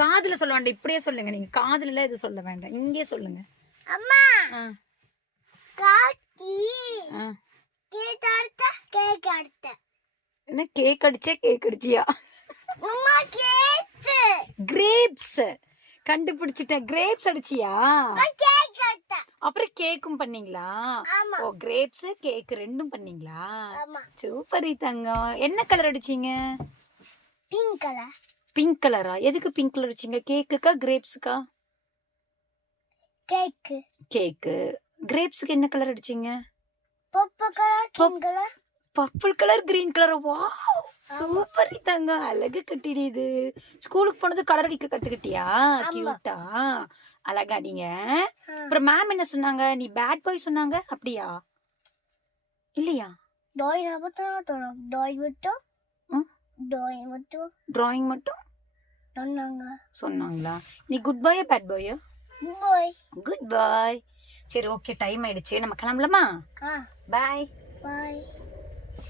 காதுல சொல்ல வேண்டாம், இப்படியே சொல்லுங்க. நீங்க காதுல எல்லாம் இது சொல்ல வேண்டாம், இங்கே சொல்லுங்க. அம்மா காக்கி கேக் அடிச்ச கேக் அடிச்ச. என்ன கேக் அடிச்சே கேக் அடிச்சியா? அம்மா கேக் கிரேப்ஸ் கண்டுபிடிச்சிட்டேன். கிரேப்ஸ் அடிச்சியா? கேக் அடிச்ச. அப்புறம் கேக்கும் பண்ணீங்களா? ஓ, கிரேப்ஸ் கேக் ரெண்டும் பண்ணீங்களா? சூப்பர் தங்கம். என்ன கலர் அடிச்சீங்க? Pink colour. பிங்க் கலரா? எதுக்கு பிங்க் கலர் அடிச்சீங்க? கேக்குக்கா கிரேப்ஸ்க்கா? கேக். கேக்கு. கிரேப்ஸ்க்கு என்ன கலர் அடிச்சீங்க? Purple colour, green colour. Purple colour, green colour. Wow, super தங்க. அழகு கட்டிடுது. ஸ்கூலுக்கு போனது கலர் அடிக்க கத்துக்கிட்டியா? கியூட்டா அழகா அடிங்க. அப்புறம் மேம் என்ன சொன்னாங்க? நீ பேட் பாய் சொன்னாங்க, அப்படியா? இல்லையா? டிராயிங் மட்டும் சொன்னாங்களா? நீ குட் பாயா பேட் பாயா? குட் பாய். சரி, ஓகே, டைம் ஆயிடுச்சு, நம்ம கிளம்பலாமா? பாய்.